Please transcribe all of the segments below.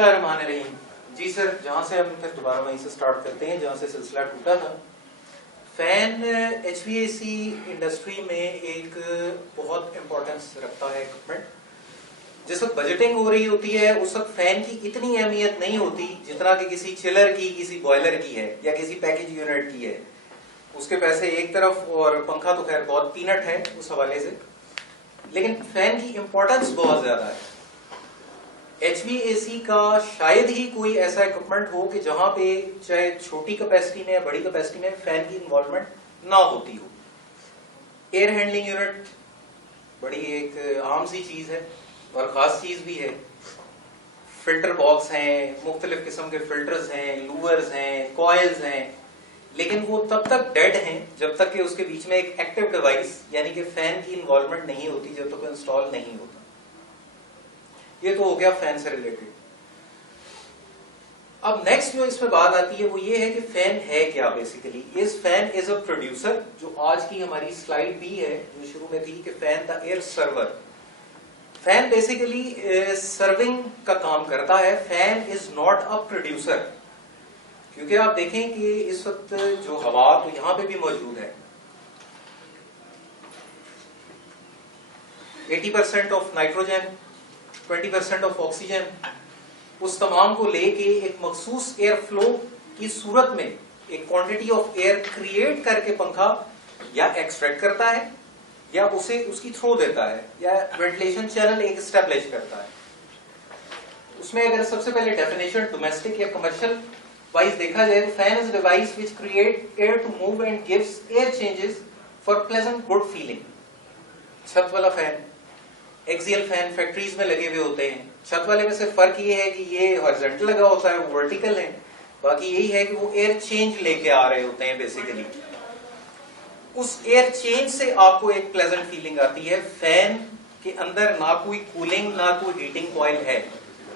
बिस्मिल्लाहिर्रहमानिर्रहीम। जी सर, जहाँ से हम फिर दोबारा वहीं से स्टार्ट करते हैं जहाँ से सिलसिला टूटा था। फैन HVAC इंडस्ट्री में एक बहुत इम्पोर्टेंस रखता है इक्विपमेंट। जिस वक्त बजटिंग हो रही होती है उस वक्त फैन की इतनी अहमियत नहीं होती जितना कि किसी चिलर की, किसी बॉयलर की है या किसी पैकेज यूनिट की है। उसके पैसे एक तरफ और पंखा तो खैर बहुत पीनट है उस हवाले से, लेकिन फैन की इंपॉर्टेंस बहुत ज्यादा है। HVAC का शायद ही कोई ऐसा इक्विपमेंट हो कि जहां पे चाहे छोटी कैपेसिटी में या बड़ी कैपेसिटी में फैन की इन्वॉल्वमेंट ना होती हो। एयर हैंडलिंग यूनिट बड़ी एक आम सी चीज है और खास चीज भी है। फिल्टर बॉक्स हैं, मुख्तलिफ किस्म के फिल्टर्स हैं, लूवर्स हैं, कॉइल्स हैं, लेकिन वो तब तक डेड हैं जब तक कि उसके बीच में एक एक्टिव डिवाइस यानी कि फैन की इन्वॉल्वमेंट नहीं होती, जब तक इंस्टॉल नहीं होता। ये तो हो गया फैन से रिलेटेड। अब नेक्स्ट जो इसमें बात आती है वो ये है कि फैन है क्या basically. Is fan is a producer, जो आज की हमारी स्लाइड भी है जो शुरू में थी कि fan the air server. Fan basically serving का काम करता है। Fan is not a producer, क्योंकि आप देखें कि इस वक्त जो हवा तो यहां पे भी मौजूद है। 80% ऑफ नाइट्रोजन, 20% ऑफ ऑक्सीजन, उस तमाम को लेके एक मखसूस एयर फ्लो की सूरत में एक क्वांटिटी ऑफ एयर क्रिएट करके पंखा या एक्सट्रैक्ट करता है या उसे उसकी थ्रो देता है या वेंटिलेशन चैनल एक एस्टेब्लिश करता है। उसमें अगर सबसे पहले डेफिनेशन डोमेस्टिक या कमर्शियल वाइज देखा जाए तो fan is device which create air to move and gives air changes for pleasant good feeling. छत वाला फैन, एक्सियल फैन फैक्ट्रीज में लगे हुए होते हैं। छत वाले में सिर्फ फर्क ये है कि ये हॉरिजॉन्टल लगा होता है, वो वर्टिकल है। बाकी यही है कि वो एयर चेंज लेके आ रहे होते हैं बेसिकली। उस एयर चेंज से आपको एक प्लेजेंट फीलिंग आती है। फैन के अंदर ना कोई कूलिंग ना कोई हीटिंग कॉइल है।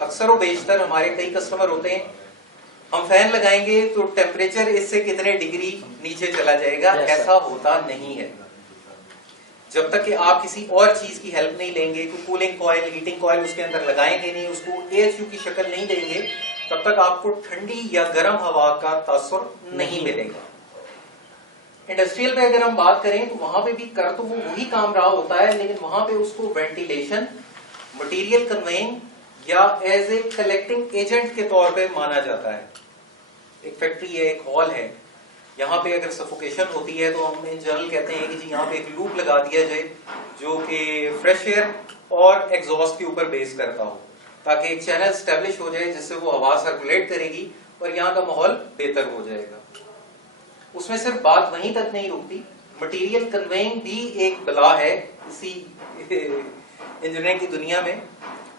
अक्सर और बेशतर हमारे कई कस्टमर होते हैं, हम फैन लगाएंगे तो टेम्परेचर इससे कितने डिग्री नीचे चला जाएगा, ऐसा होता नहीं है। जब तक कि आप किसी और चीज की हेल्प नहीं लेंगे, कोई कूलिंग कॉइल, हीटिंग कॉइल उसके अंदर लगाएंगे नहीं, उसको AHU की शक्ल नहीं देंगे, तब तक आपको ठंडी या गर्म हवा का तासुर नहीं मिलेगा। इंडस्ट्रियल पे अगर हम बात करें तो वहां पे भी कर तो वो वही काम रहा होता है, लेकिन वहां पे उसको वेंटिलेशन, मटेरियल कन्वेइंग या एज ए कलेक्टिंग एजेंट के तौर पे माना जाता है। एक फैक्ट्री है, एक हॉल है, यहाँ पे अगर सफोकेशन होती है तो हम इन जनरल कहते हैं कि जी यहाँ पे एक लूप लगा दिया जाए जो कि फ्रेश एयर और एग्जॉस्ट के ऊपर बेस करता हो, ताकि एक चैनल स्टैब्लिश हो जाए जिससे वो हवा सर्कुलेट करेगी और यहाँ का माहौल बेहतर हो जाएगा। उसमें सिर्फ बात वहीं तक नहीं रुकती, मटेरियल कन्वेइंग भी एक बला है इसी इंजीनियरिंग की दुनिया में।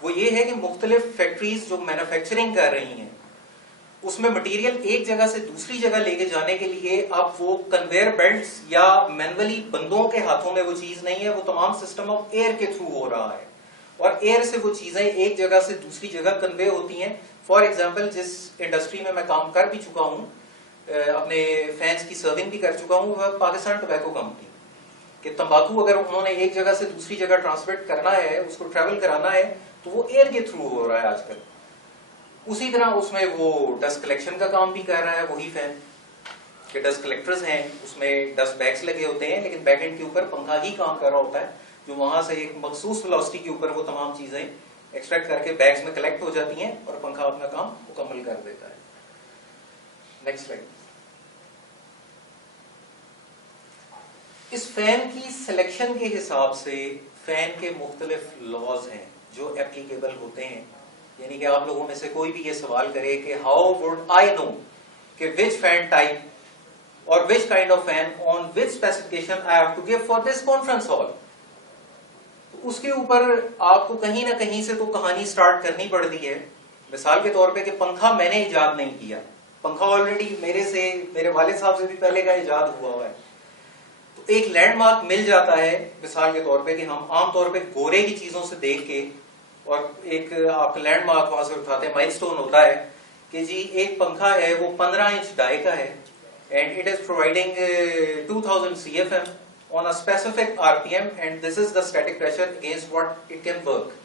वो ये है कि मुख्तलिफ फैक्ट्रीज जो मैन्युफैक्चरिंग कर रही हैं उसमें मटेरियल एक जगह से दूसरी जगह लेके जाने के लिए अब वो कन्वेयर बेल्ट्स या मैनुअली बंदों के हाथों में वो चीज नहीं है, वो तमाम सिस्टम ऑफ एयर के थ्रू हो रहा है और एयर से वो चीजें एक जगह से दूसरी जगह कन्वे होती हैं। फॉर एग्जाम्पल, जिस इंडस्ट्री में मैं काम कर भी चुका हूँ, अपने फैंस की सर्विंग भी कर चुका हूँ, वह पाकिस्तान टोबैको कंपनी कि तंबाकू अगर उन्होंने एक जगह से दूसरी जगह ट्रांसमिट करना है, उसको ट्रेवल कराना है, तो वो एयर के थ्रू हो रहा है आजकल। उसी तरह उसमें वो डस्ट कलेक्शन का काम भी कर रहा है वही फैन के डस्ट कलेक्टर्स हैं, उसमें डस्ट बैग्स लगे होते हैं, लेकिन बैक एंड के ऊपर पंखा ही काम कर रहा होता है जो वहां से एक मखसूस वेलोसिटी के ऊपर वो तमाम चीजें एक्सट्रैक्ट करके बैग्स में कलेक्ट हो जाती हैं और पंखा अपना काम मुकम्मल कर देता है। Next slide. इस फैन की सिलेक्शन के हिसाब से फैन के मुख्तलिफ लॉज हैं जो एप्लीकेबल होते हैं। यानी कि आप लोगों में से कोई भी ये सवाल करे कि हाउ वुड आई नो कि विच फैन टाइप और which kind of fan on which specification I have to give for this conference hall, तो उसके ऊपर आपको कहीं ना कहीं से तो कहानी स्टार्ट करनी पड़ती है। मिसाल के तौर पे कि पंखा मैंने इजाद नहीं किया, पंखा ऑलरेडी मेरे वालिद साहब से भी पहले का इजाद हुआ है, तो एक लैंडमार्क मिल जाता है मिसाल के तौर पे कि हम आमतौर पे गोरे की चीजों से देख के और एक आप लैंडमार्क वहां से उठाते हैं, माइलस्टोन होता है कि जी एक पंखा है वो 15 इंच डाई का है and it is providing 2000 CFM on a specific RPM and this is the static pressure against what it can work.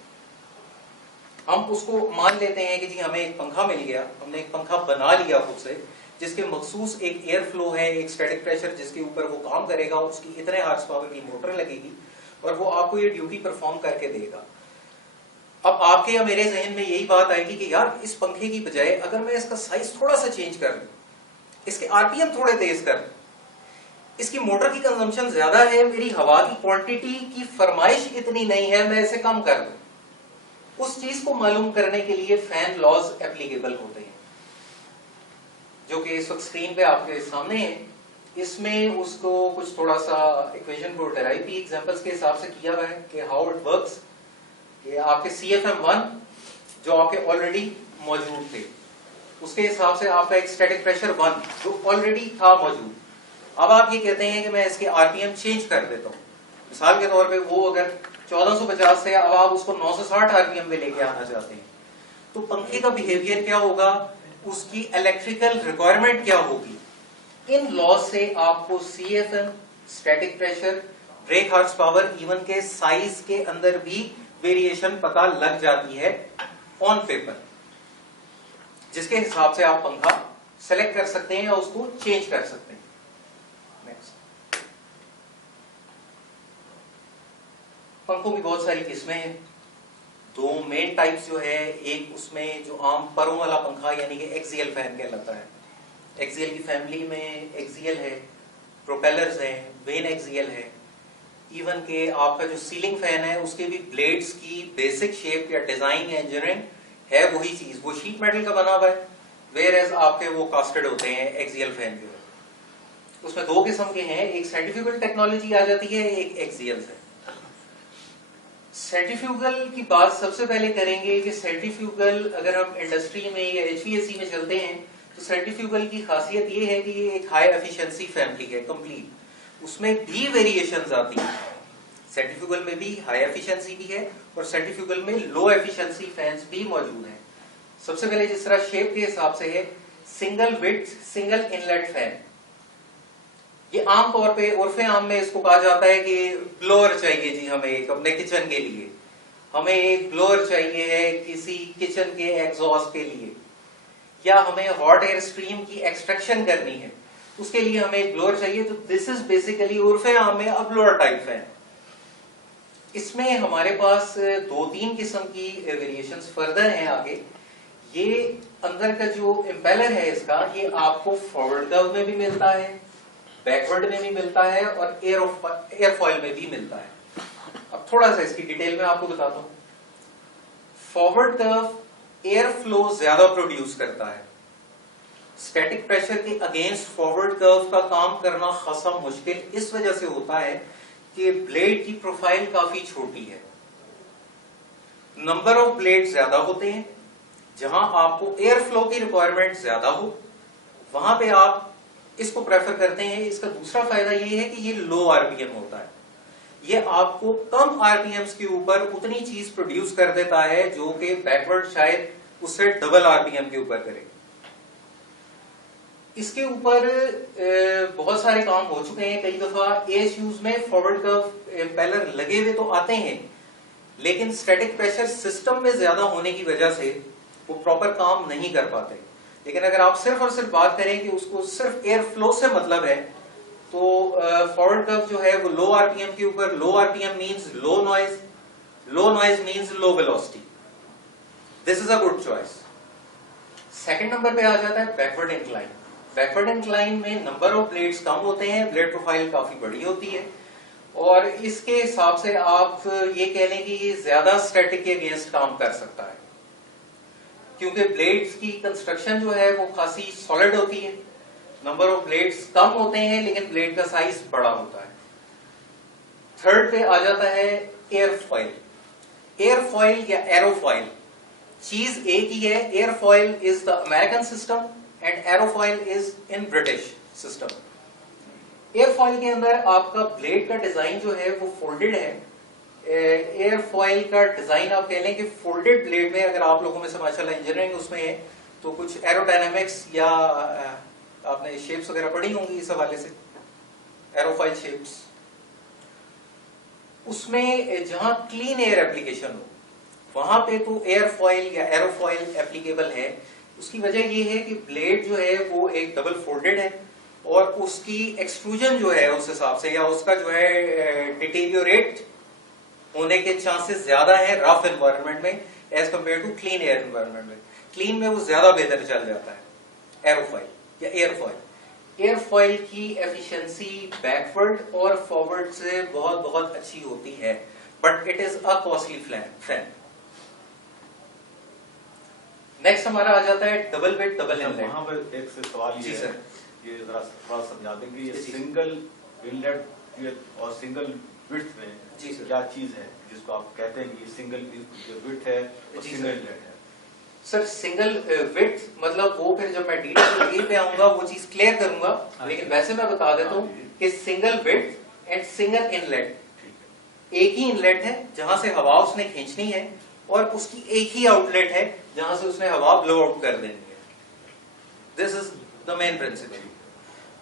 हम उसको मान लेते हैं कि जी हमें एक पंखा मिल गया, हमने एक पंखा बना लिया खुद से, जिसके मखसूस एक एयर फ्लो है, एक स्टैटिक प्रेशर जिसके ऊपर वो काम करेगा, उसकी इतने हार्स पावर की मोटर लगेगी और वो आपको ये ड्यूटी परफॉर्म करके देगा। अब आपके या मेरे जहन में यही बात आएगी कि यार इस पंखे की बजाय अगर मैं इसका साइज थोड़ा सा चेंज कर दूं, इसके आरपीएम थोड़े तेज कर दूं, इसकी मोटर की कंजम्पशन ज्यादा है, मेरी हवा की क्वांटिटी की फरमाइश इतनी नहीं है, मैं इसे कम कर दूं, उस चीज को मालूम करने के लिए फैन लॉज एप्लीकेबल होते हैं, जो कि इस वक्त स्क्रीन पे आपके सामने है। इसमें उसको कुछ थोड़ा सा इक्वेशन को डेराइव भी एग्जांपल्स के हिसाब से किया हुआ है कि हाउ इट वर्क्स। कि आपके CFM1 जो आपके ऑलरेडी मौजूद थे, उसके हिसाब से आपका एक स्टैटिक प्रेशर 1 जो ऑलरेडी था मौजूद, अब आप ये कहते हैं कि मैं इसके आरपीएम चेंज कर देता हूं। मिसाल के तौर पे वो अगर 1450 से अब आप उसको 960 आरपीएम पे लेके आना चाहते हैं, तो पंखे का बिहेवियर क्या होगा, उसकी इलेक्ट्रिकल रिक्वायरमेंट क्या होगी। इन लॉज से आपको CFM, static pressure, break horse power, even के साइज के अंदर भी वेरिएशन पता लग जाती है ऑन पेपर, जिसके हिसाब से आप पंखा सेलेक्ट कर सकते हैं या उसको चेंज कर सकते हैं। नेक्स्ट, पंखों की बहुत सारी किस्में हैं। दो मेन टाइप्स जो है, एक उसमें जो आम परों वाला पंखा यानी कि एक्सियल फैन कहलाता है। एक्सियल की फैमिली में एक्सियल है, प्रोपेलर्स हैं, वेन एक्सियल है, इवन के आपका जो सीलिंग फैन है उसके भी ब्लेड्स की बेसिक शेप या डिजाइन या इंजीनियरिंग है वही चीज, वो शीट मेटल का बना हुआ है, वेयर एज आपके वो कास्टेड होते हैं एक्सियल फैन जो है। उसमें दो किस्म के हैं, एक सेंट्रीफ्यूगल टेक्नोलॉजी आ जाती है, एक एक्सियल है। सेंट्रीफ्यूगल की बात सबसे पहले करेंगे कि सेंट्रीफ्यूगल अगर हम इंडस्ट्री में या HVAC में चलते हैं तो सेंट्रीफ्यूगल की खासियत ये है कि ये एक हाई एफिशिएंसी फैमिली है कंप्लीट, उसमें भी वेरिएशंस आती हैं। सेंट्रीफ्यूगल में भी हाई एफिशिएंसी भी है और सेंट्रीफ्यूगल में लो एफिशिएंसी फैंस भी मौजूद हैं। सबसे पहले जिस तरह शेप के हिसाब से है, single width single inlet fan, ये आम तौर पे उर्फे आम में इसको कहा जाता है कि ब्लोअर चाहिए जी हमें एक अपने किचन के लिए, हमें एक ब्लोअर चाहिए है किसी किचन के एग्जॉस्ट के लिए, या हमें हॉट एयर स्ट्रीम की एक्सट्रैक्शन करनी है उसके लिए हमें एक ब्लोअर चाहिए। तो दिस इज बेसिकली उर्फे आम में अ ब्लोअर टाइप फैन। इसमें हमारे पास दो तीन किस्म की वेरिएशंस फर्दर हैं आगे। ये अंदर का जो इम्पेलर है इसका, ये आपको फॉरवर्ड कर्व में भी मिलता है, बैकवर्ड में भी मिलता है और एयरफॉयल में भी मिलता है। अब थोड़ा सा इसकी डिटेल में आपको बताता हूं। फॉरवर्ड कर्व एयर फ्लो ज्यादा प्रोड्यूस करता है, स्टैटिक प्रेशर के अगेंस्ट फॉरवर्ड कर्व का काम करना खासा मुश्किल इस वजह से होता है कि ब्लेड की प्रोफाइल काफी छोटी है, नंबर ऑफ ब्लेड ज्यादा होते हैं, जहां आपको एयर फ्लो की रिक्वायरमेंट ज्यादा हो वहां पे आप इसको प्रेफर करते हैं। इसका दूसरा फायदा ये है कि ये लो आरपीएम होता है, ये आपको कम आरपीएम्स के ऊपर उतनी चीज प्रोड्यूस कर देता है जो कि बैकवर्ड शायद उससे डबल आरपीएम के ऊपर करे। इसके ऊपर बहुत सारे काम हो चुके हैं, कई दफा ASUs में फॉरवर्ड कर्व इम्पेलर लगे हुए तो आते हैं, लेकिन स्टैटिक प्रेशर सिस्टम में ज्यादा होने की वजह से वो प्रॉपर काम नहीं कर पाते। लेकिन अगर आप सिर्फ और सिर्फ बात करें कि उसको सिर्फ एयर फ्लो से मतलब है, तो फॉरवर्ड कर्व जो है वो लो आरपीएम के ऊपर, low RPM means low noise means low velocity, this is a good choice. Second number पे आ जाता है बैकवर्ड इंक्लाइन। बैकवर्ड इंक्लाइन में नंबर ऑफ ब्लेड्स कम होते हैं, ब्लेड प्रोफाइल काफी बड़ी होती है और इसके हिसाब से आप ये कह लें कि ये ज्यादा स्टैटिक के अगेंस्ट काम कर सकता है, क्योंकि ब्लेड्स की कंस्ट्रक्शन जो है वो खासी सॉलिड होती है, नंबर ऑफ ब्लेड्स कम होते हैं लेकिन ब्लेड का साइज बड़ा होता है। थर्ड पे आ जाता है एयरफॉयल। एयरफॉयल या एरोफॉयल चीज एक ही है, airfoil is the American system and aerofoil is in British system. Airfoil के अंदर आपका ब्लेड का डिजाइन जो है वो फोल्डेड है। एयरफॉयल का डिजाइन आप कह लें कि फोल्डेड ब्लेड में, अगर आप लोगों में से माशाल्लाह इंजीनियरिंग उसमें है तो कुछ एरोडायनामिक्स या आपने शेप्स वगैरह पढ़ी होंगी इस हवाले से, एरोफॉयल शेप्स, उसमें जहां क्लीन एयर एप्लीकेशन हो वहां पे तो एयरफॉयल या एरोफॉयल एप्लीकेबल है। उसकी वजह ये है कि ब्लेड जो है वो एक डबल फोल्डेड है और उसकी एक्सट्रूजन जो है उस हिसाब से या उसका जो है डिटेरियोरेट होने के चांसेस ज्यादा है रफ एनवायरनमेंट में as compare to clean air environment में। क्लीन में वो ज्यादा बेहतर चल जाता है एरोफॉयल या एयरफॉयल। एयरफॉयल की एफिशिएंसी बैकवर्ड और फॉरवर्ड से बहुत बहुत अच्छी होती है, but it is a costly fan. Next हमारा आ जाता है डबल बेड डबल इनलेट। वहां पर एक से सवाल ये है, ये जरा थोड़ा समझा दें कि ये सिंगल इनलेट और सिंगल विड्थ में क्या चीज है जिसको आप कहते हैं कि सिंगल विड्थ है और सिंगल इनलेट है? सर सिंगल विड्थ मतलब वो फिर जब मैं डिटेल पे आऊंगा वो चीज क्लियर करूंगा, लेकिन वैसे मैं बता देता हूँ कि single width and single inlet, एक ही इनलेट है जहां से हवा उसने खींचनी है और उसकी एक ही आउटलेट है जहां से उसने हवा ब्लो आउट कर देनी है। This is the main principle.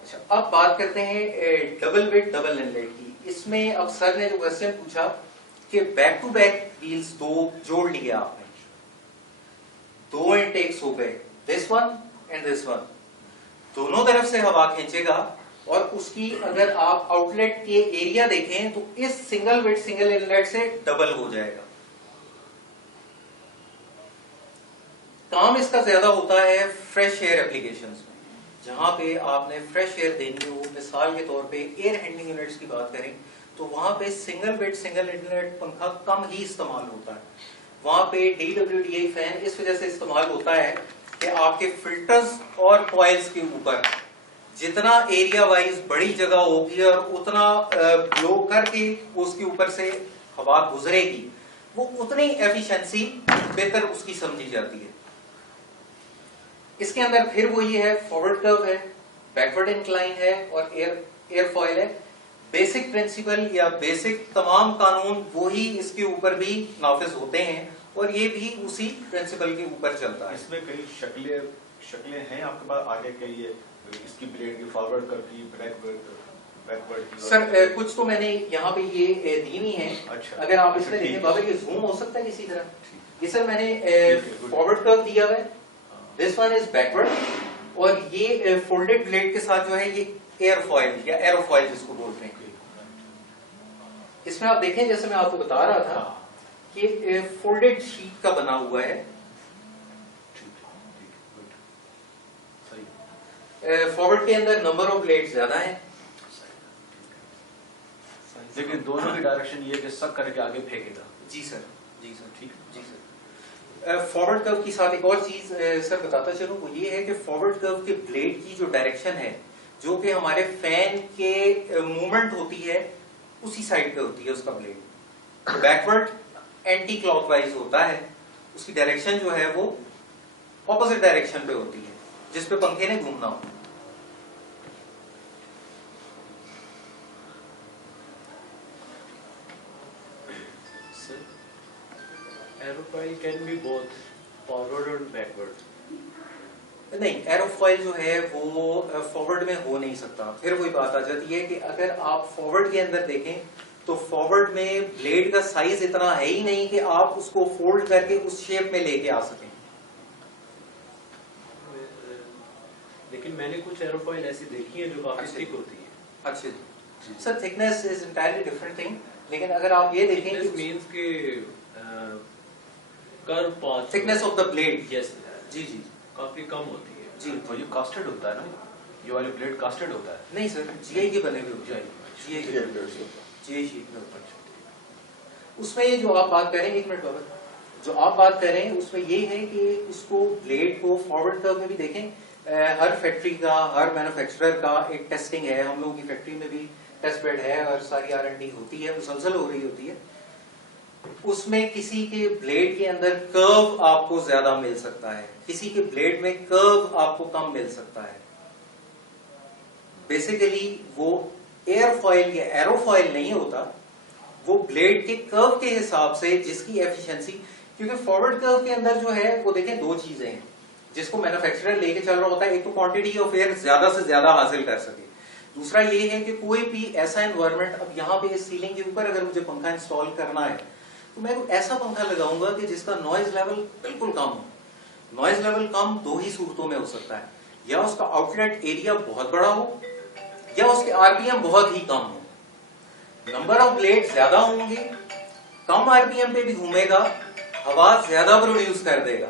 अच्छा, अब बात करते हैं डबल बेड डबल इनलेट की। इसमें अब सर ने जो क्वेश्चन पूछा कि बैक टू बैक व्हील्स दो जोड़ लिए आपने, दो इनटेक्स हो गए, this one and this one, दोनों तरफ से हवा खींचेगा और उसकी अगर आप आउटलेट के एरिया देखें तो इस सिंगल बेड सिंगल इनलेट से डबल हो जाएगा। काम इसका ज्यादा होता है फ्रेश एयर एप्लीकेशंस में, जहां पे आपने फ्रेश एयर देनी हो। मिसाल के तौर पे एयर हैंडलिंग यूनिट्स की बात करें तो वहां पे सिंगल बेड सिंगल इनलेट पंखा कम ही इस्तेमाल होता है। वहां पे DWDI फैन इस वजह से इस्तेमाल होता है कि आपके फिल्टर्स और कॉइल्स के ऊपर जितना एरिया वाइज बड़ी जगह होगी और उतना ब्लो करके उसके ऊपर से हवा गुजरेगी, वो उतनी एफिशिएंसी बेहतर उसकी समझी जाती है। इसके अंदर फिर वो ये है फॉरवर्ड कर्व है, बैकवर्ड इंक्लाइन है और एयरफॉयल है। बेसिक प्रिंसिपल या बेसिक तमाम कानून वो ही इसके ऊपर भी नाफिज होते हैं और ये भी उसी प्रिंसिपल के ऊपर चलता है। इसमें कई शक्लें हैं आपके पास आगे के लिए, इसकी ब्लेड की फॉरवर्ड कर्व की, बैकवर्ड की? सर कुछ तो मैंने यहाँ पे ये दी हुई है। अच्छा, अगर आप इसमें देखें बाबा, ये जूम हो सकता है किसी तरह। ये सर मैंने फॉरवर्ड कर्व दिया हुआ है, दिस वन इज बैकवर्ड, और ये फोल्डेड ब्लेड के साथ जो है ये एयरफॉयल या एरोफॉयल जिसको बोलते हैं। इसमें आप देखें जैसे मैं आपको बता रहा था कि फोल्डेड शीट का बना हुआ है। फॉरवर्ड के अंदर नंबर ऑफ ब्लेड ज्यादा है, लेकिन दोनों की डायरेक्शन ये कि सब करके आगे फेंकेगा। जी सर, जी सर, ठीक, जी सर। फॉरवर्ड कर्व की साथ एक और चीज सर बताता चलूं, वो ये है कि फॉरवर्ड कर्व के ब्लेड की जो डायरेक्शन है, जो कि हमारे फैन के मूवमेंट होती है उसी साइड पे होती है उसका ब्लेड। बैकवर्ड एंटी क्लॉकवाइज होता है, उसकी डायरेक्शन जो है वो ऑपोजिट डायरेक्शन पे होती है जिस पे पंखे ने घूमना हो। Aerofoil can be both forward और बैकवर्ड। नहीं, एरोफॉइल जो है वो फॉरवर्ड में हो नहीं सकता। फिर वही बात आ जाती है कि अगर आप फॉरवर्ड के अंदर देखें तो फॉरवर्ड में ब्लेड का साइज इतना है ही नहीं कि आप उसको फोल्ड करके उस शेप में लेके आ सकें। लेकिन मैंने कुछ एरोफॉइल ऐसी देखी है जो काफी थिक होती है। अच्छा जी sir, thickness is entirely different thing, लेकिन अगर आप ये देखें कि मींस के curve path, thickness of the blade, yes जी जी काफी कम होती है। जी। तो ये कास्टेड होता है ना, ये वाली ब्लेड कास्टेड होता है? नहीं सर, जीआई के बने हुए होते हैं, जीआई शीट में होता है। उसमें जो आप बात करें, एक मिनट बाबा, जो आप बात करें उसमें ये है कि उसको ब्लेड को फॉरवर्ड कर्व में भी देखें। हर फैक्ट्री का, हर मैन्युफैक्चरर का एक टेस्टिंग है। हम लोगों की फैक्ट्री में भी टेस्ट बेड है और सारी R&D होती है, मुसलसल हो रही होती है। उसमें किसी के ब्लेड के अंदर कर्व आपको ज्यादा मिल सकता है, किसी के ब्लेड में कर्व आपको कम मिल सकता है। बेसिकली वो एयरफॉइल या एरोफॉइल नहीं होता, वो ब्लेड के कर्व के हिसाब से जिसकी एफिशिएंसी, क्योंकि फॉरवर्ड कर्व के अंदर जो है वो देखें दो चीजें हैं जिसको मैन्युफैक्चरर लेके चल रहा होता है। एक तो क्वांटिटी ऑफ एयर ज्यादा से ज्यादा हासिल कर सके, दूसरा ये है कि कोई भी ऐसा एनवायरनमेंट, अब यहाँ पे इस सीलिंग के ऊपर अगर मुझे पंखा इंस्टॉल करना है तो मैं ऐसा पंखा लगाऊंगा कि जिसका नॉइज लेवल बिल्कुल कम हो। नॉइज लेवल कम दो ही सूरतों में हो सकता है, या उसका आउटलेट एरिया बहुत बड़ा हो या उसके आरपीएम बहुत ही कम हो। नंबर ऑफ ब्लेड ज्यादा होंगे, कम आरपीएम पे भी घूमेगा, हवा ज्यादा प्रोड्यूस कर देगा।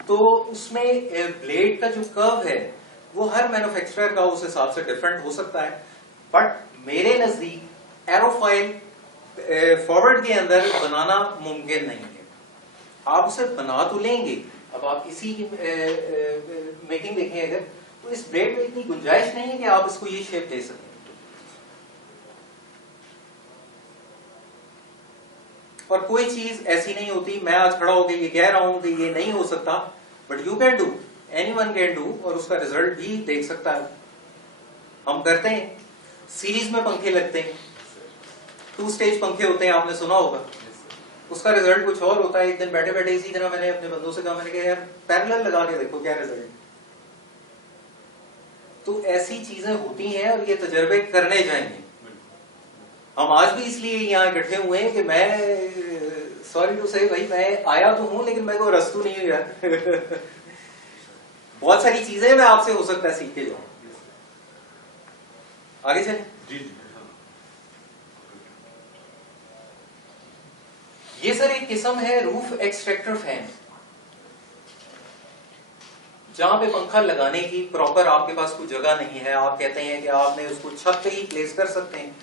तो उसमें ब्लेड का जो कर्व है वो हर मैन्युफैक्चरर का उस हिसाब से डिफरेंट हो सकता है, बट मेरे नजदीक एरोफॉइल फॉरवर्ड के अंदर बनाना मुमकिन नहीं है। आप उसे बना तो लेंगे, अब आप इसी की मेकिंग देखें अगर, तो इस ब्लेड में इतनी गुंजाइश नहीं है कि आप इसको ये शेप दे सकें। और कोई चीज ऐसी नहीं होती, मैं आज खड़ा होकर ये कह रहा हूं कि ये नहीं हो सकता, but you can do, anyone can do, और उसका रिजल्ट भी देख सकता है। हम करते हैं, सीरीज में पंखे लगते हैं, 2 स्टेज पंखे होते हैं, आपने सुना होगा। उसका रिजल्ट कुछ और होता है। एक दिन बैठे बैठे इसी तरह मैंने अपने बंदों से कहा, मैंने कहा यार पैरेलल लगा के देखो क्या रिजल्ट। तो ऐसी चीजें होती हैं और ये तजर्बे करने जाएंगे। हम आज भी इसलिए यहाँ इकट्ठे हुए हैं कि मैं सॉरी टू से भाई मैं आया तो हूं लेकिन मेरे को रस्तू नहीं हुआ। बहुत सारी चीजें मैं आपसे हो सकता है सीख के जाऊं। आगे चले। जी जी। ये सर एक किस्म है रूफ एक्सट्रैक्टर फैन, जहां पे पंखा लगाने की प्रॉपर आपके पास कोई जगह नहीं है। आप कहते हैं कि आपने उसको छत पे ही प्लेस कर सकते हैं।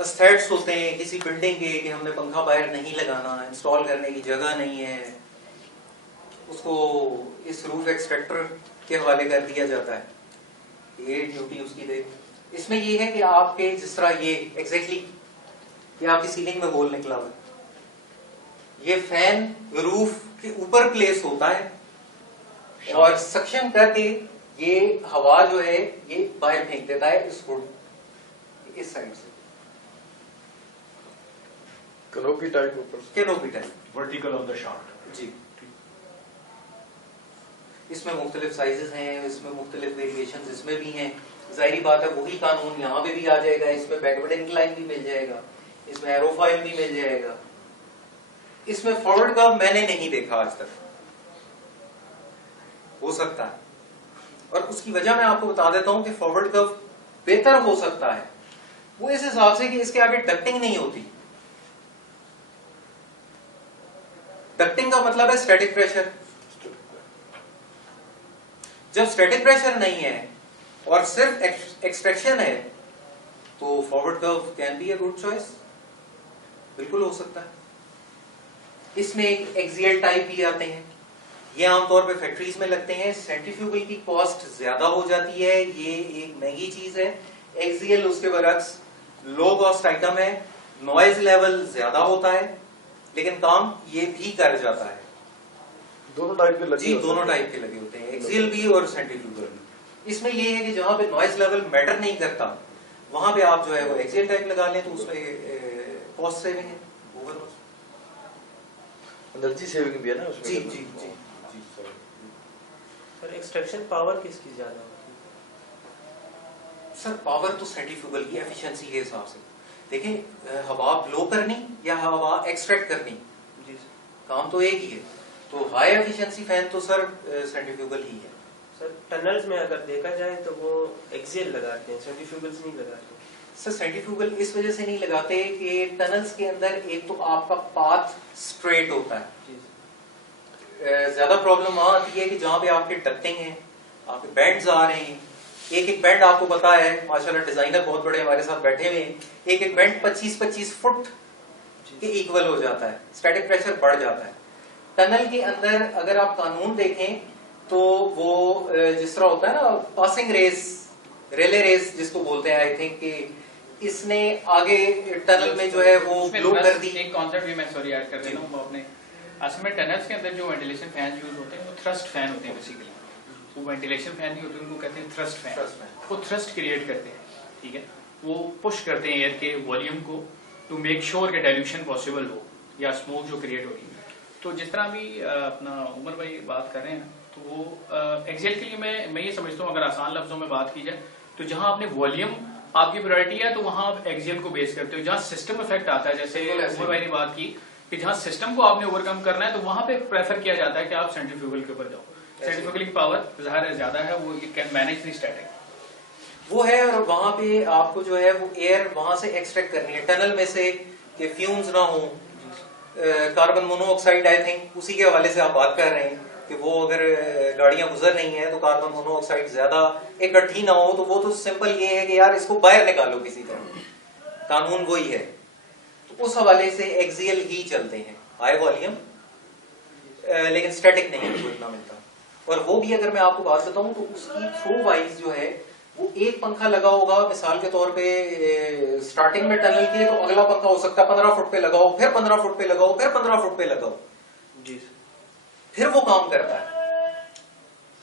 एस्थेट्स होते हैं किसी बिल्डिंग के कि हमने पंखा बाहर नहीं लगाना, इंस्टॉल करने की जगह नहीं है, उसको इस रूफ एक्सट्रैक्टर के हवाले कर दिया जाता है। ये ड्यूटी उसकी देख। इसमें ये है कि आपके जिस तरह ये एग्जैक्टली ये आपकी सीलिंग में होल निकला हुआ, ये फैन रूफ के ऊपर प्लेस होता है और सक्शन करके ये हवा जो है ये बाहर फेंक देता है इस हुड इस साइड से। कैनोपी टाइप ऊपर, canopy type vertical on the shaft. जी। इसमें मुख्तलिफ साइजेस हैं, इसमें मुख्तलिफ वेरिएशंस इसमें भी हैं। जाहिर बात है वही कानून यहाँ पे भी आ जाएगा। इसमें बैकवर्ड इंक्लाइन भी मिल जाएगा, इसमें एरोफॉइल भी मिल जाएगा। इसमें फॉरवर्ड कर्व मैंने नहीं देखा आज तक, हो सकता है। और उसकी वजह मैं आपको बता देता हूं कि फॉरवर्ड कर्व बेहतर हो सकता है वो इस हिसाब से कि इसके आगे डक्टिंग नहीं होती। डक्टिंग का मतलब है स्टैटिक प्रेशर। जब स्टैटिक प्रेशर नहीं है और सिर्फ एक्सट्रैक्शन है तो forward curve can be a good choice, बिल्कुल हो सकता है। इसमें एक एक्सियल टाइप भी आते हैं, ये आमतौर पे फैक्ट्रीज में लगते हैं। सेंट्रीफ्यूगल की कॉस्ट ज्यादा हो जाती है, ये एक महंगी चीज है। एक्सियल उसके बरक्स लो कॉस्ट आइटम है, नॉइज लेवल ज्यादा होता है लेकिन काम ये भी कर जाता है। दोनों टाइप के लगे जी, दोनों टाइप के लगे होते हैं, एक्सियल भी और सेंट्रीफ्यूगल भी। इसमें ये है कि जहां पे नॉइज लेवल मैटर नहीं करता वहां पे आप जो है वो एक्सियल टाइप लगा लें तो उसमें कॉस्ट सेविंग है, ओवरऑल एनर्जी सेविंग भी है ना उसमें। जी जी जी। सर एक्सट्रैक्शन पावर किसकी ज्यादा होती है? सर पावर तो सेंट्रीफ्यूगल की एफिशिएंसी के हिसाब से। देखिए हवा ब्लो करनी या हवा एक्सट्रैक्ट करनी, जी सर। काम तो एक ही है। तो हाई एफिशिएंसी फैन तो सर सेंट्रीफ्यूगल ही है। सर टनल्स में अगर देखा जाए तो वो एक्सियल लगाते हैं, सेंट्रीफ्यूगल्स नहीं लगाते। सर सेंट्रीफ्यूगल इस वजह से नहीं लगाते कि टनल्स के अंदर एक तो आपका पाथ स्ट्रेट होता है। जी सर। ज्यादा प्रॉब्लम वहां आती है कि जहां पे आपके डक्टिंग हैं, आपके बैंड्स आ रहे हैं। एक एक बैंड आपको पता है, माशाल्लाह डिजाइनर बहुत बड़े हमारे साथ बैठे हुए हैं, एक एक बैंड 25-25 फुट के इक्वल हो जाता है, स्टैटिक प्रेशर बढ़ जाता है। टनल के अंदर अगर आप कानून देखें तो वो जिस तरह होता है ना पासिंग रेस, रिले रेस जिसको बोलते हैं, आई थिंक कि इसने आगे टनल में जो है वो ब्लो कर दी। एक कॉन्सेप्ट भी मैं सॉरी ऐड कर देता हूँ अपने। असल में टनल्स के अंदर जो वेंटिलेशन फैन यूज होते हैं वो थ्रस्ट फैन होते हैं बेसिकली। वो वेंटिलेशन फैन नहीं होते, उनको कहते हैं थ्रस्ट फैन। वो थ्रस्ट क्रिएट करते हैं, ठीक है। वो पुश करते हैं एयर के वॉल्यूम को टू मेक श्योर कि डाइल्यूशन पॉसिबल हो या स्मोक जो क्रिएट हो रही है। तो जिस तरह अभी अपना उमर भाई बात कर रहे हैं तो वो एक्सियल के लिए मैं ये समझता हूँ, अगर आसान लफ्जों में बात की जाए तो जहां आपने वॉल्यूम आपकी प्रायोरिटी है तो वहां आप एक्सियल को बेस करते हो। जहां सिस्टम इफेक्ट आता है, जैसे उमर भाई ने बात की कि जहां सिस्टम को आपने ओवरकम करना है, तो वहां पे प्रेफर किया जाता है कि आप सेंट्रीफ्यूगल के ऊपर जाओ। सेंट्रीफ्यूगल की पावर ज़ाहिर है ज्यादा है, वो कैन मैनेज द स्टैटिक वो है। और वहां पे आपको जो है वो एयर वहां से एक्सट्रैक्ट करनी है टनल में से, कि फ्यूम्स ना हो, कार्बन मोनोऑक्साइड आई थिंक उसी के हवाले से आप बात कर रहे हैं कि वो अगर गाड़ियां गुजर रही हैं तो कार्बन मोनोऑक्साइड ज्यादा इकट्ठी ना हो, तो वो तो सिंपल ये है कि यार इसको बाहर निकालो किसी तरह, कानून वही है। तो उस हवाले से एक्सियल ही चलते हैं, हाई वॉल्यूम, लेकिन स्टैटिक नहीं है, इतना मिलता। और वो भी अगर मैं आपको बात बताऊं तो उसकी थ्रो वाइज जो है वो एक पंखा लगा होगा मिसाल के तौर पे स्टार्टिंग में टनल की, तो अगला पंखा हो सकता है 15 फुट पे लगाओ, फिर 15 फुट पे लगाओ, फिर 15 फुट पे लगाओ जी फिर वो काम करता है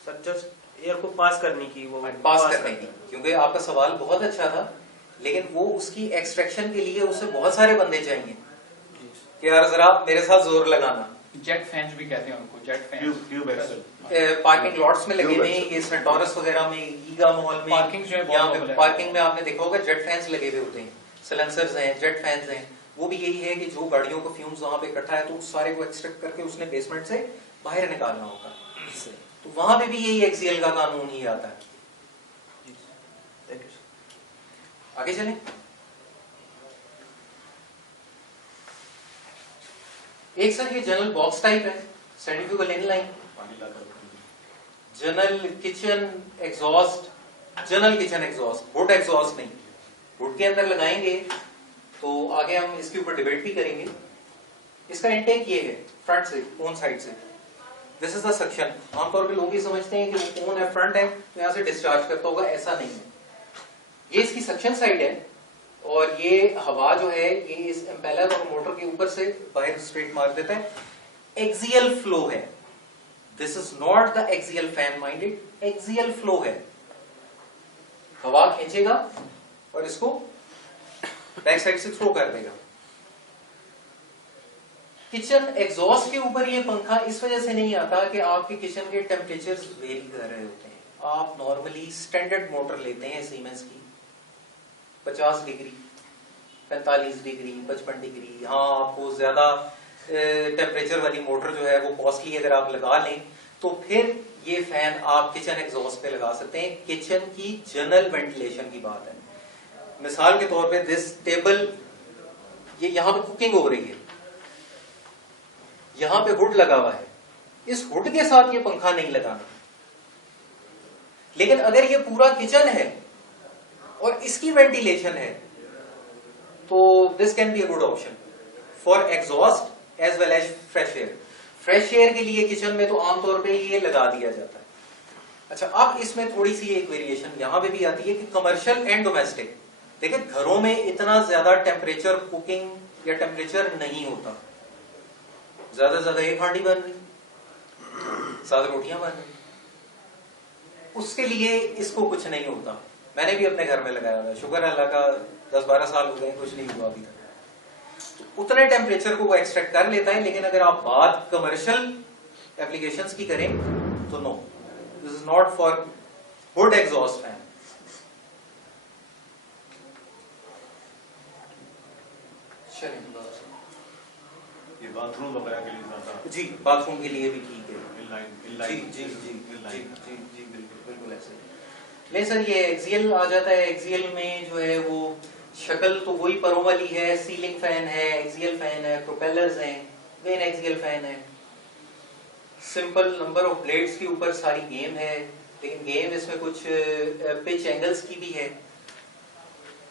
सर। जस्ट एयर को पास करने की, वो पास करने की। क्योंकि आपका सवाल बहुत अच्छा था, लेकिन वो उसकी एक्सट्रैक्शन के लिए उसे बहुत सारे बंदे चाहिए कि यार जरा मेरे साथ जोर लगाना। जेट फैंस भी कहते हैं उनको, jet tube axial. Fans. Parking lots में लगे हुए हैं, ये सेंटोरस वगैरह में, ईगा मॉल में, पार्किंग जो है बहुत यहाँ पे popular है। पार्किंग में आपने देखा होगा जेट फैंस लगे हुए होते हैं, सिलेंसर्स हैं, जेट फैंस हैं। वो भी यही है कि जो गाड़ियों को फ्यूम्स वहां पे इकट्ठा है तो उस सारे को एक्सट्रैक्ट करके उसने बेसमेंट से बाहर निकालना होगा। तो वहां पे भी यही एक्सियल का कानून ही आता है। Thank you sir. आगे चलें। एक सर ये जनरल बॉक्स टाइप है, centrifugal inline, general kitchen exhaust, general kitchen exhaust, hood exhaust नहीं। हुड के अंदर लगाएंगे तो आगे हम इसके ऊपर डिबेट भी करेंगे। इसका इंटेक ये है फ्रंट से, ओन साइड से, दिस इज द सक्शन। आमतौर पे लोग ये समझते हैं कि वो ओन है, फ्रंट है तो यहाँ से डिस्चार्ज करता होगा, ऐसा नहीं है। ये इसकी सक्शन साइड है और ये हवा जो है ये इस इम्पेलर और मोटर के ऊपर से बाहर स्ट्रेट मार देता है। एक्सियल फ्लो है, this is not the axial fan minded, axial flow है। हवा खींचेगा और इसको बैक साइड से थ्रो कर देगा। किचन एग्जॉस्ट के ऊपर ये पंखा इस वजह से नहीं आता कि आपके किचन के टेम्परेचर्स वेरी कर रहे होते हैं। आप नॉर्मली स्टैंडर्ड मोटर लेते हैं सीमेंस की, 50 डिग्री, 45 डिग्री, 55 डिग्री। हाँ, आपको ज्यादा टेम्परेचर वाली मोटर जो है वो कॉस्टली अगर आप लगा लें तो फिर ये फैन आप किचन एग्जॉस्ट पे लगा सकते हैं। किचन की जनरल वेंटिलेशन की बात है। मिसाल के तौर पे दिस टेबल, ये यहां पे कुकिंग हो रही है, यहां पे हुड लगा हुआ है, इस हुड के साथ ये पंखा नहीं लगाना। लेकिन अगर ये पूरा किचन है और इसकी वेंटिलेशन है तो this can be a good option for exhaust as well as fresh air. Fresh air के लिए किचन में तो आमतौर पे ये लगा दिया जाता है। अच्छा, अब इसमें थोड़ी सी एक वेरिएशन यहां पे भी आती है कि कमर्शियल एंड डोमेस्टिक। देखिए, घरों में इतना ज्यादा टेम्परेचर कुकिंग या टेम्परेचर नहीं होता, ज्यादा से ज्यादा एक हांडी बन रही, 7 रोटियां बन रही, उसके लिए इसको कुछ नहीं होता। मैंने भी अपने घर में लगाया हुआ है, शुक्र है अल्लाह का, 10-12 साल हो गए, कुछ नहीं हुआ अभी तक। तो उतने टेम्परेचर को वो एक्सट्रैक्ट कर लेता है। लेकिन अगर आप बात कमर्शियल एप्लीकेशंस की करें तो no, this is not for hood exhaust fan. ये बाथरूम वगैरह के लिए ज्यादा, जी, बाथरूम के लिए भी ठीक है। इनलाइन, जी जी जी जी जी जी बिल्कुल बिल्कुल ऐसे। नहीं सर, ये एक्सियल आ जाता है। एक्सियल में जो है वो शक्ल तो वही परों वाली है, सीलिंग फैन है, एक्सियल फैन है, प्रोपेलर्स हैं, वेन एक्सियल फैन है। सिंपल नंबर ऑफ ब्लेड्स के ऊपर सारी गेम है, लेकिन गेम इसमें कुछ पिच एंगल्स की भी है।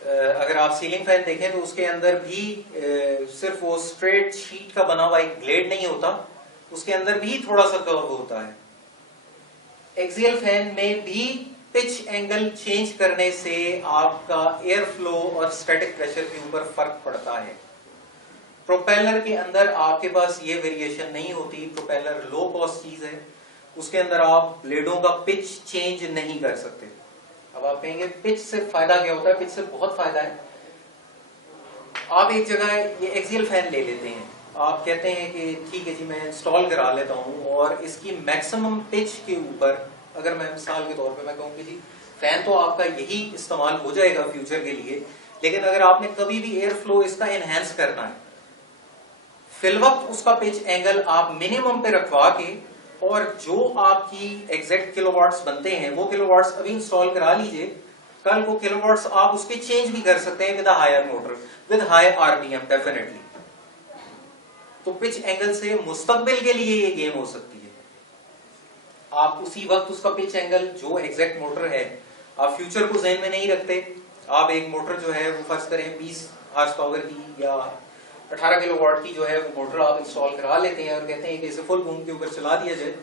अगर आप सीलिंग फैन देखें तो उसके अंदर भी सिर्फ वो स्ट्रेट शीट का बना हुआ एक ब्लेड नहीं होता, उसके अंदर भी थोड़ा सा कर्व होता है। एक्सियल फैन में भी पिच एंगल चेंज करने से आपका एयर फ्लो और स्टैटिक प्रेशर के ऊपर फर्क पड़ता है। प्रोपेलर के अंदर आपके पास ये वेरिएशन नहीं होती। प्रोपेलर लो कॉस्ट चीज है, उसके अंदर आप ब्लेडों का पिच चेंज नहीं कर सकते। अब आप कहेंगे पिच से फायदा क्या होता है? पिच से बहुत फायदा है। आप एक जगह ये एक्सियल फैन ले लेते हैं, आप कहते हैं कि ठीक है जी मैं इंस्टॉल करा लेता हूं, और इसकी मैक्सिमम पिच के ऊपर अगर मैं मिसाल के तौर पे मैं कहूँ कि जी फैन तो आपका यही इस्तेमाल हो जाएगा फ्यूचर के लिए, लेकिन अगर आपने कभी भी एयर फ्लो इसका एनहेंस करना है, फिल वक्त उसका पिच एंगल आप मिनिमम पे रखवा के, और जो आपकी एग्जैक्ट किलोवाट्स बनते हैं वो किलोवाट्स अभी इंस्टॉल करा लीजिए, कल को किलोवाट्स आप उसके चेंज भी कर सकते हैं with higher motor, with high RPM definitely. तो पिच एंगल से मुस्तकबिल के लिए ये गेम हो सकती है। आप उसी वक्त उसका पिच एंगल जो एग्जैक्ट मोटर है, आप फ्यूचर को ज़हन में नहीं रखते, आप एक मोटर जो है वो फर्ज करें 20 हार्स पावर की या 18 किलोवाट की जो है वो मोटर आप इंस्टॉल करा लेते हैं और कहते हैं कि इसे फुल बूम के ऊपर चला दिया जाए,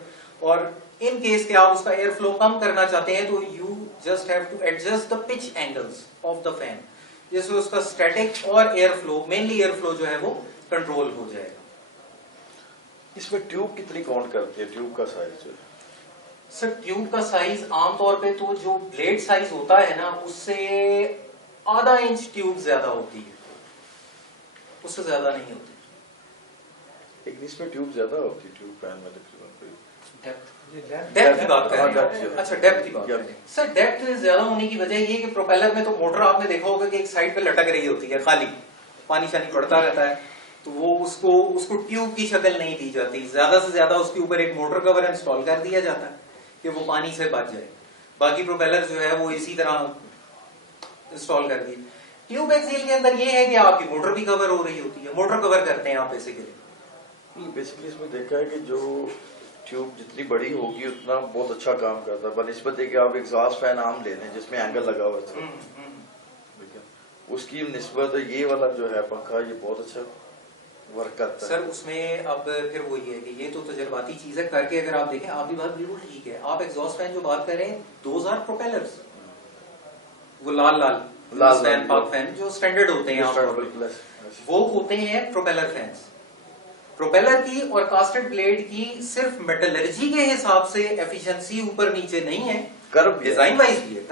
और इन केस के आप उसका एयर फ्लो कम करना चाहते हैं तो you just have to adjust the pitch angles of the fan, जिससे उसका स्टैटिक और air flow, mainly air flow जो है वो कंट्रोल हो जाएगा। इसमें ट्यूब कितनी काउंट करती है, ट्यूब का साइज? सर ट्यूब का साइज आमतौर पे तो जो ब्लेड साइज होता है ना, उससे आधा इंच ट्यूब ज्यादा होती है, उससे ज्यादा नहीं होती। लेकिन इसमें ट्यूब ज्यादा होती है, ट्यूब फैन में तकरीबन डेप्थ की बात कर रहे हैं। अच्छा, डेप्थ की बात कर रहे हैं सर। डेप्थ ज्यादा होने की वजह ये कि प्रोपेलर में तो मोटर आपने देखा होगा कि एक साइड पे लटक रही होती है, खाली पानी शानी पड़ता रहता है, तो वो उसको ट्यूब की शक्ल नहीं दी जाती, ज्यादा से ज्यादा उसके ऊपर एक मोटर कवर इंस्टॉल कर दिया जाता है कि वो पानी से बच जाए। बाकी प्रोपेलर जो है वो इसी तरह इंस्टॉल कर दिए। ट्यूब एक्सियल के अंदर ये है कि आपकी मोटर भी कवर हो रही होती है, मोटर कवर करते हैं आप बेसिकली इसमें देखा है कि जो ट्यूब जितनी बड़ी होगी उतना बहुत अच्छा काम करता है, बनिस्बत है कि आप एग्जॉस्ट फैन आम ले लें जिसमें एंगल लगा हुआ है, उसकी निस्बत ये वाला जो है पंखा ये बहुत अच्छा वर्क करता है। सर उसमें अब फिर वही है कि ये तो तजर्बाती चीज है, करके अगर आप देखें, आपकी बात बिल्कुल ठीक है। आप एग्जॉस्ट फैन जो बात कर रहे हैं, 2000 प्रोपेलर्स, वो लाल फैन, पाक फैन जो स्टैंडर्ड होते हैं, वो होते हैं प्रोपेलर फैंस। प्रोपेलर की और कास्टेड ब्लेड की सिर्फ मेटलर्जी के हिसाब से एफिशिएंसी ऊपर नीचे नहीं है, कर्व डिजाइन वाइज भी है,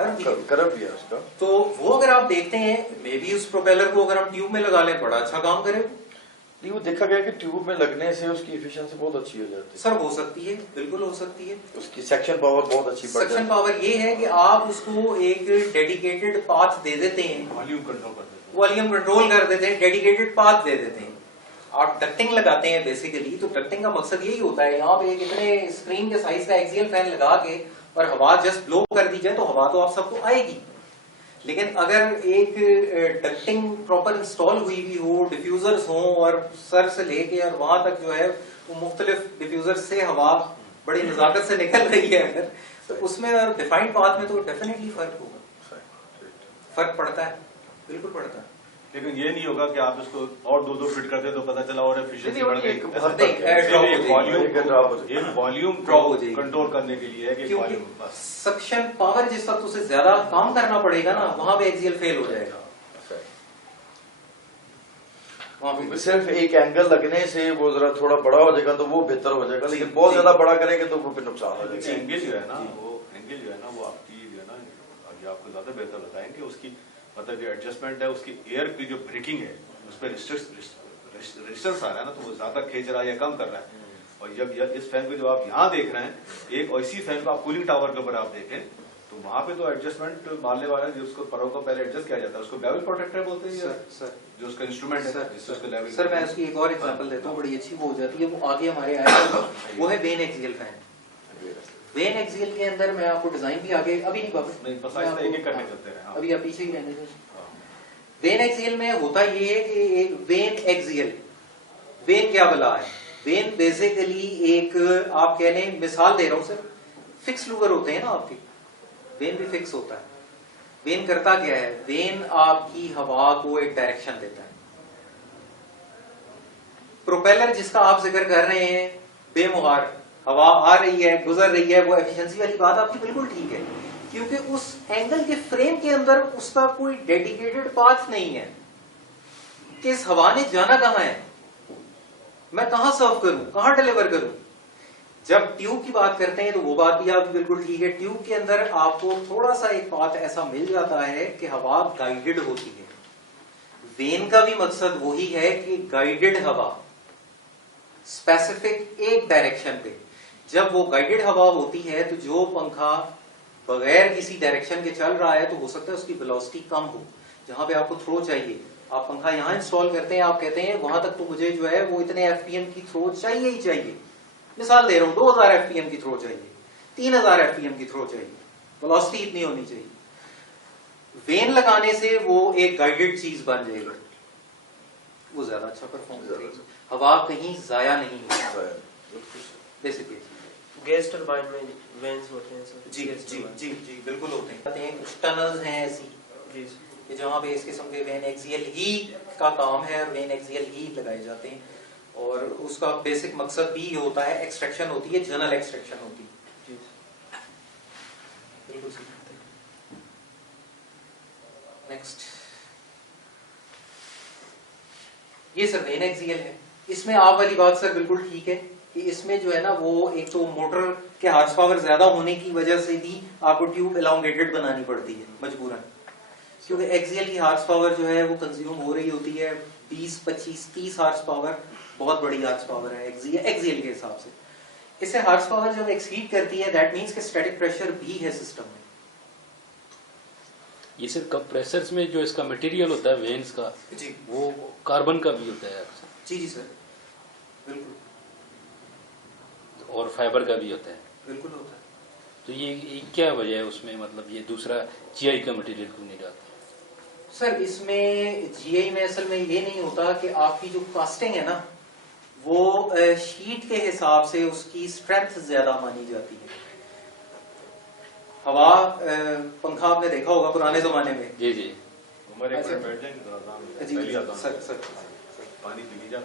कर्व भी है उसका। तो वो अगर आप देखते हैं, मे बी उस प्रोपेलर को अगर हम ट्यूब में लगा लें बड़ा अच्छा काम करे। नहीं, वो देखा गया कि ट्यूब में लगने से उसकी एफिशिएंसी बहुत अच्छी हो जाती है। सर हो सकती है, बिल्कुल हो सकती है। उसकी सेक्शन पावर बहुत अच्छी बढ़ जाती है। सेक्शन पावर ये है कि आप उसको एक डेडिकेटेड पाथ दे देते हैं, वॉल्यूम कंट्रोल कर देते हैं, वॉल्यूम कंट्रोल कर देते हैं, डेडिकेटेड पाथ दे देते हैं। आप डक्टिंग लगाते हैं बेसिकली, तो डक्टिंग का मकसद यही होता है, यहाँ पे एक इतने स्क्रीन के साइज का एक्सियल फैन लगा के और हवा जस्ट ब्लो कर दी जाए तो हवा तो आप सबको आएगी, लेकिन अगर एक डक्टिंग प्रॉपर इंस्टॉल हुई भी हो, डिफ्यूजर्स हो और सर से लेके और वहां तक जो है वो मुख्तलिफ डिफ्यूजर से हवा बड़ी नजाकत से निकल रही है अगर, तो उसमें और डिफाइंड पाथ में तो डेफिनेटली फर्क होगा, फर्क पड़ता है, बिल्कुल पड़ता है। लेकिन ये नहीं होगा कि आप इसको और दो फिट करते तो पता चला और एफिशिएंसी बढ़ गई। वॉल्यूम कंट्रोल करने के लिए है कि वॉल्यूम सक्शन पावर जिस वक्त उसे ज्यादा काम करना पड़ेगा ना, वहां पे एक्सियल फेल हो जाएगा। सिर्फ एक एंगल लगने से वो जरा थोड़ा बड़ा हो जाएगा तो वो बेहतर हो जाएगा, लेकिन बहुत ज्यादा बड़ा करेंगे तो वो फिर नुकसान हो जाएगा। एंगल जो है ना, वो एंगल जो है ना, वो आपकी जो है ना, आगे आपको ज्यादा बेहतर बताएंगे। उसकी मतलब जो एडजस्टमेंट है, उसकी एयर की जो ब्रेकिंग है उस पर रेजिस्टेंस आ रहा है ना, तो वो ज्यादा खींच रहा है या कम कर रहा है। और जब इस फैन को जो आप यहाँ देख रहे हैं, एक ऐसी फैन को आप कूलिंग टावर के ऊपर आप देखें तो वहां पे तो एडजस्टमेंट मारने वाला है, जो उसको परों को पहले एडजस्ट किया जाता है, उसको बेवल प्रोटेक्टर बोलते हैं सर, जो उसका इंस्ट्रूमेंट है जिससे उसको लेवल। सर मैं उसकी एक और एग्जांपल देता हूँ, बड़ी अच्छी वो हो जाती है, वो आगे हमारे आएगा, वो है when axial fan. When axial के अंदर मैं आपको डिजाइन भी आगे, अभी नहीं बाबू नहीं, बस ऐसे एक-एक करके चलते रहे। अभी आप पीछे ही रहने दें। वेन एक्सियल में होता ये है कि एक वेन एक्सियल, वेन क्या बला है, वेन बेसिकली एक आप कह लें, मिसाल दे रहा हूं सर, फिक्स लूवर होते हैं ना आपके, वेन भी फिक्स होता है। वेन करता क्या है, वेन आपकी हवा को एक डायरेक्शन देता है। प्रोपेलर जिसका आप जिक्र कर रहे हैं, बेमुहार हवा आ रही है, गुजर रही है, वो एफिशिएंसी वाली बात आपकी बिल्कुल ठीक है, क्योंकि उस एंगल के फ्रेम के अंदर उसका कोई डेडिकेटेड पाथ नहीं है कि इस हवा ने जाना कहां है, मैं कहां सर्व करूं, कहां डिलीवर करूं। जब ट्यूब की बात करते हैं तो वो बात भी आपकी बिल्कुल ठीक है, ट्यूब के अंदर आपको थोड़ा सा एक पाथ ऐसा मिल जाता है कि हवा गाइडेड होती है। वेन का भी मकसद वही है कि गाइडेड हवा स्पेसिफिक एक डायरेक्शन पे, जब वो गाइडेड हवा होती है तो जो पंखा बगैर किसी डायरेक्शन के चल रहा है तो हो सकता है उसकी वेलोसिटी कम हो। जहां पे आपको थ्रो चाहिए, आप पंखा यहाँ इंस्टॉल करते हैं, आप कहते हैं वहां तक तो मुझे जो है वो इतने एफपीएम की थ्रो चाहिए ही चाहिए। मिसाल दे रहा हूँ, 2000 एफपीएम की थ्रो चाहिए, 3000 एफपीएम की थ्रो चाहिए, वेलोसिटी इतनी होनी चाहिए। वेन लगाने से वो एक गाइडेड चीज बन जाएगा, वो ज्यादा अच्छा परफॉर्म करेगी, हवा कहीं जाया नहीं होगी बेसिकली। गैस टरबाइन में वेन्स होते हैं सर? जी जी जी जी बिल्कुल होते हैं। कुछ टनल्स हैं ऐसी जी कि जहाँ पे इस किस्म के वेन एक्सियल ही का काम है और वेन एक्सियल ही लगाए जाते हैं, और उसका बेसिक मकसद भी होता है, एक्सट्रैक्शन होती है, जनरल एक्सट्रैक्शन होती है। जी बिल्कुल सही। नेक्स्ट, ये सर वेन एक्सियल है। इसमें आप वाली बात सर बिल्कुल ठीक है कि इसमें जो है ना वो एक तो मोटर के हार्स पावर ज्यादा होने की वजह से भी आपको ट्यूब एलोंगेटेड बनानी पड़ती है मजबूरन, क्योंकि एक्सियल की हार्स पावर जो है वो कंज्यूम हो रही होती है 20, 25, 30 हार्स पावर, बहुत बड़ी हार्स पावर है एक्सियल के हिसाब से। इससे हार्स पावर जब एक्सीड करती है दैट मींस कि स्टैटिक प्रेशर भी है सिस्टम में। ये सिर्फ कंप्रेसर्स में जो इसका मटेरियल होता है वेन्स का, जी वो कार्बन का भी होता है अक्सर, जी जी सर बिल्कुल और फाइबर का भी होता है। बिल्कुल होता है। तो ये क्या वजह है उसमें, मतलब ये दूसरा जीआई का मटेरियल क्यों नहीं डालते? सर इसमें जीआई में असल में ये नहीं होता कि आपकी जो कास्टिंग है ना वो शीट के हिसाब से उसकी स्ट्रेंथ ज्यादा मानी जाती है। हवा पंखा आपने देखा होगा पुराने जमाने में। जी जी उमर एक अच्छा। मिनट बैठ जाएंगे, थोड़ा आराम जी पहली आजान। सर सर पानी पी लीजिए आप।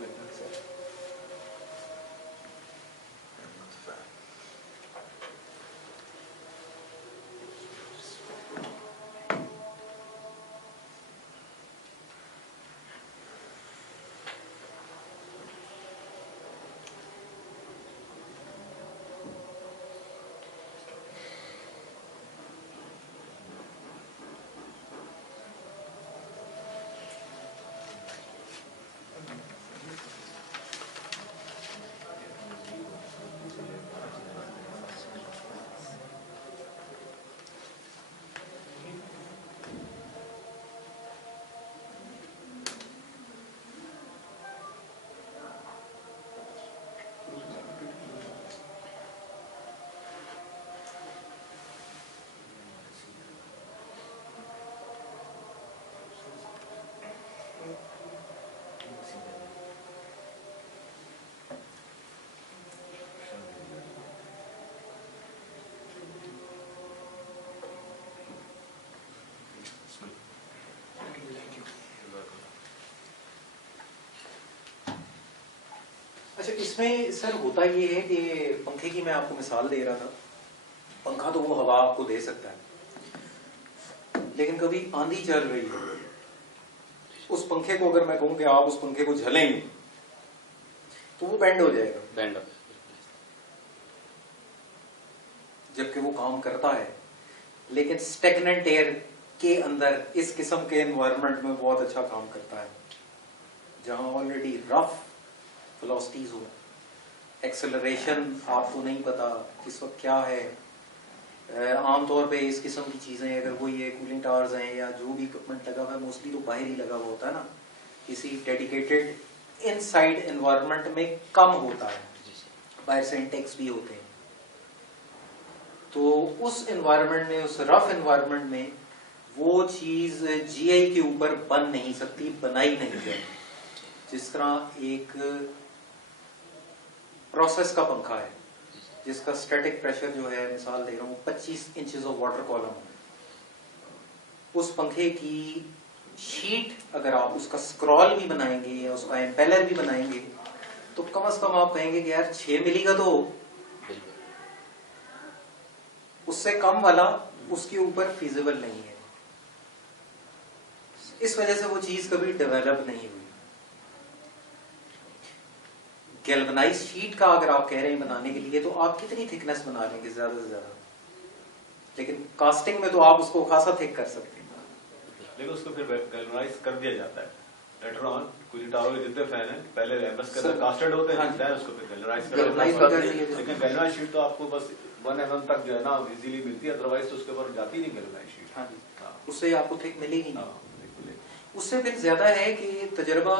अच्छा, इसमें सर होता ये है कि पंखे की मैं आपको मिसाल दे रहा था, पंखा तो वो हवा आपको दे सकता है, लेकिन कभी आंधी चल रही है, उस पंखे को अगर मैं कहूं कि आप उस पंखे को झलेंगे तो वो बेंड हो जाएगा, बैंड जबकि वो काम करता है। लेकिन स्टेगनेंट एयर के अंदर इस किस्म के एनवायरनमेंट में बहुत अच्छा काम करता है, जहां ऑलरेडी रफ वेलोसिटीज हो, एक्सेलरेशन आपको नहीं पता किस वक्त क्या है। आमतौर पे इस किस्म की चीजें अगर वो ये कूलिंग टावर्स हैं या जो भी इक्विपमेंट लगा हुआ है मोस्टली तो बाहर ही लगा हुआ होता है ना, किसी डेडिकेटेड इनसाइड एनवायरनमेंट में कम होता है, बाहर से इंटेक्स भी होते हैं। तो उस एनवायरनमेंट में, उस रफ एनवायरनमेंट में वो चीज जीआई के ऊपर बन नहीं सकती, बनाई नहीं जाती। जिस तरह एक प्रोसेस का पंखा है जिसका स्टैटिक प्रेशर जो है, मिसाल दे रहा हूँ 25 इंचेस ऑफ वाटर कॉलम, उस पंखे की शीट अगर आप उसका स्क्रॉल भी बनाएंगे या उसका एम्पेलर भी बनाएंगे तो कम से कम आप कहेंगे कि यार 6 मिली का तो उससे कम वाला उसके ऊपर फिजिबल नहीं है। इस वजह से वो चीज कभी डेवलप नहीं हुई। गैल्वनाइज शीट का अगर आप कह रहे हैं बनाने के लिए तो आप कितनी थिकनेस बना लेंगे, ज्यादा से ज्यादा, लेकिन कास्टिंग में तो आप उसको खासा थिक कर सकते हैं। लेकिन उसको फिर गैल्वनाइज कर दिया जाता है लेटर ऑन। कूलिंग टावर के जितने फैन हैं पहले एमएस के अंदर कास्टेड होते हैं, फैन उसको फिर गैल्वनाइज कर दिया जाता है। लेकिन गैल्वनाइज शीट तो आपको बस 1 mm तक जो है ना इजीली मिलती है, अदरवाइज तो उसके ऊपर जाती नहीं गैल्वेनाइज्ड शीट। हाँ जी, उससे आपको थिक मिलेगी नहीं। हाँ, बिल्कुल। उससे फिर ज्यादा है कि तजर्बा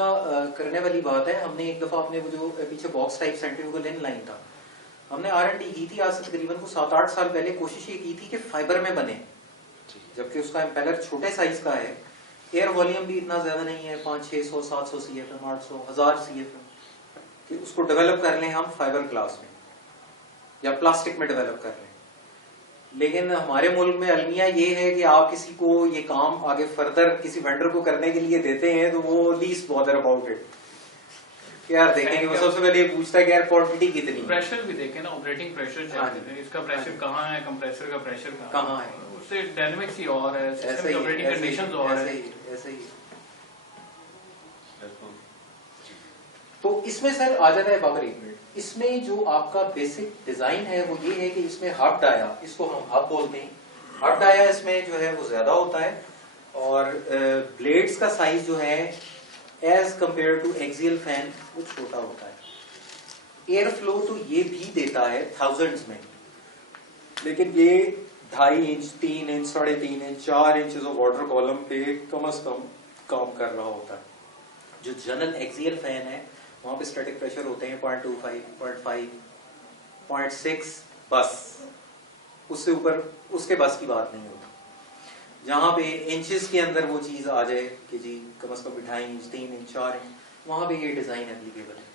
करने वाली बात है। हमने एक दफा अपने वो जो पीछे बॉक्स टाइप सेंट्रीफ्यूगल लाइन था, हमने R&D की थी आज से तकरीबन को 7-8 साल पहले। कोशिश ये की थी कि फाइबर में बने, जबकि उसका इम्पेलर छोटे साइज का है, एयर वॉल्यूम भी इतना ज्यादा नहीं है, 500-600 700 CFM 800 1000 CFM, कि उसको डेवलप कर लें हम फाइबर ग्लास में या प्लास्टिक में डेवलप कर लें। लेकिन हमारे मुल्क में अलमिया ये है कि आप किसी को ये काम आगे फर्दर किसी वेंडर को करने के लिए देते हैं तो वो लीस्ट बॉदर अबाउट इट, यार देखेंगे वो सबसे पहले ये पूछता है कि यार क्वांटिटी कितनी है। प्रेशर भी देखें ना, ऑपरेटिंग प्रेशर चेक करें, इसका प्रेशर कहाँ है, कंप्रेसर का प्रेशर कहाँ है, उससे डायनेमिक्स ही और है, ऐसे सिस्टम ही की ऑपरेटिंग कंडीशंस और है। ऐसे ही। तो इसमें सर आ जाता है पावर 1 मिनट। इसमें जो आपका बेसिक डिजाइन है वो ये है कि इसमें हब डाया, इसको हम हब बोलते हैं, हब डाया इसमें जो है वो ज्यादा होता है, और ब्लेड्स का साइज जो है as compare to axial fan वो छोटा होता है। एयर फ्लो तो ये भी देता है थाउजेंड्स में, लेकिन ये 2.5 inch 3 inch 3.5 inch 4 inch of water column पे कम से कम काम कर रहा होता है। जो जनरल एक्सियल फैन है वहां पे स्टैटिक प्रेशर होते हैं 0.25 0.5 0.6 बस, उससे ऊपर उसके बस की बात नहीं होती। जहां पे इंचेस के अंदर वो चीज आ जाए कि जी कम से कम 2.5 इंच 3 इंच 4 इंच, वहां पे ये डिजाइन एप्लीकेबल है।